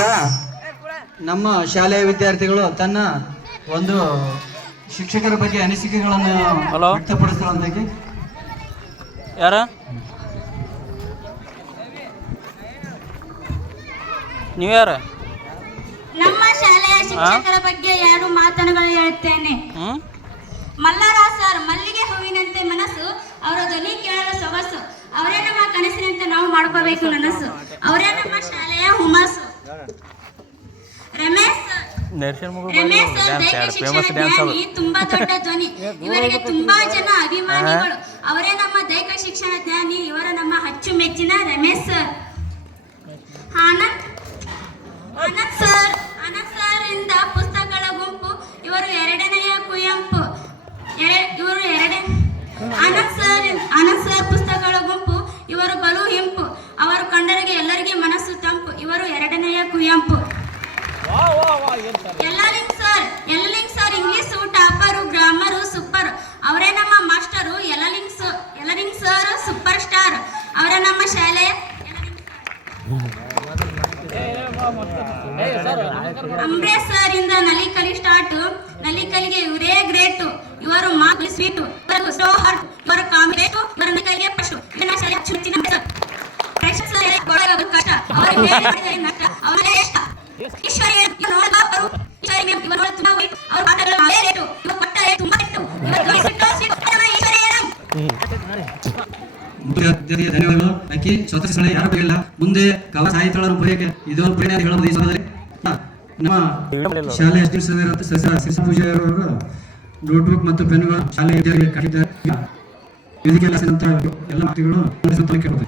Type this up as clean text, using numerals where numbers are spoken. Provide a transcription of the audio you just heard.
ಈಗ ನಮ್ಮ ಶಾಲೆಯ ವಿದ್ಯಾರ್ಥಿಗಳು ತನ್ನ ಒಂದು ಶಿಕ್ಷಕರ ಬಗ್ಗೆ ಅನಿಸಿಕೆಗಳನ್ನು ವ್ಯಕ್ತಪಡಿಸ್ತಾರಂತೆ. ಯಾರ ನೀವು ಯಾರ? ನಮ್ಮ ಶಾಲೆಯ ಶಿಕ್ಷಕರ ಬಗ್ಗೆ 2 ಮಾತುಗಳು ಹೇಳುತ್ತೇನೆ. ಮಲ್ಲಾರಾವ್ ಸರ್, ಮಲ್ಲಿಗೆ ಹೂವಿನಂತೆ ಮನಸ್ಸು, ಅವರ ಧ್ವನಿ ಕೇಳಲು ಸೊಗಸು, ಅವರೇ ನಮ್ಮ ಕನಸಿನಂತೆ ನಾವು ಮಾಡ್ಕೋಬೇಕು ನನಸು, ಅವರೇ ನಮ್ಮ ಶಾಲೆಯ ಹುಮ್ಮಸ್ಸು. ರಮೇಶ್ ಸರ್ ದೈಹಿಕ ಶಿಕ್ಷಣ ಜ್ಞಾನಿ, ತುಂಬಾ ದೊಡ್ಡ ಧ್ವನಿ, ಇವರಿಗೆ ತುಂಬಾ ಜನ ಅಭಿಮಾನಿಗಳು, ಅವರೇ ನಮ್ಮ ದೈಹಿಕ ಶಿಕ್ಷಣ ಜ್ಞಾನಿ, ಇವರ ನಮ್ಮ ಅಚ್ಚುಮೆಚ್ಚಿನ ರಮೇಶ್ ಸರ್. ಆನಂದ್ ಸರ್ ಇಂದ ಪುಸ್ತಕಗಳ ಗುಂಪು, ಇವರು 2ನೆಯ ಕುವೆಂಪು, ಆನಂದ್ ಸರ್ ಪುಸ್ತಕಗಳ ಗುಂಪು, ಇವರು ಬಲು ಹಿಂಪು, ಅವರು ಕಂಡರಿಗೆ ಎಲ್ಲರಿಗೆ ಮನಸ್ಸು ತಂಪು, ಇವರು 2ನೆಯ Kuvempu. Ellaling sir English topper, grammar super, ಅವರೇ ನಮ್ಮ master. Ellaling sir super star, ಅವರ ನಮ್ಮ ಶಾಲೆಯ ಅಂಬರೀಶ್ ಸರ್ ಇಂದ ನಲಿಕಲಿ ಸ್ಟಾರ್ಟ್, ನಲಿಕಲಿಗೆ ಇವರೇ ಗ್ರೇಟು, ಇವರು ಮಾತು ಸ್ವೀಟು, ಇವರು ಸ್ಲೋ ಹಾರ್ಟ್, ಇವರು ಕಾಮಿಡೇಟು, ಇವರ ನಲಿಕಲಿಗೆ ಫಸ್ಟು, ಇದನ್ನ ಶಾಲೆ ಅಚ್ಚುಮೆಚ್ಚಿನ ಕಷ್ಟ, ಅವರಿಗೆ ನಷ್ಟ, ಅವರೇ ಇಷ್ಟ. ಈಶ್ವರಿಯ ನೋಡಬಾರದು, ಈಶ್ವರಿಯ ಇವರು ತುಂಬಾ ವೈಟ್, ಅವರು ಮಾತಾಡಲು ಅವೇ ರೇಟು, ಇವರು ಕೊಟ್ಟ ರೇಟ್ ತುಂಬಾ ಇಟ್ಟು, ಇವರು ಗಮನಿಸಿಟ್ಟು ಧನ್ಯವಾದಗಳು. ಆಕಿ ಸ್ವತಃ ಸ್ಥಳ ಯಾರು ಬರೆಯಲ್ಲ, ಮುಂದೆ ಕವ ಸಾಹಿತ್ಯಗಳನ್ನು ಬರೆಯಕ್ಕೆ ಇದೊಂದು ಪ್ರೇರಣೆ ಅಂತ ಹೇಳಬಹುದು. ಈ ಸಮಯದಲ್ಲಿ ನಮ್ಮ ಶಾಲೆಯ ಶಿಕ್ಷಣ ಪೂಜೆಯವರು ನೋಟ್ಬುಕ್ ಮತ್ತು ಪೆನ್ಗಳು ಶಾಲೆಯ ವಿದ್ಯಾರ್ಥಿಗಳಿಗೆ ಕಟ್ಟಿದ್ದಾರೆ. ಇದಕ್ಕೆಲ್ಲ ಎಲ್ಲ ಮಾತುಗಳು ಕೇಳಬಹುದು.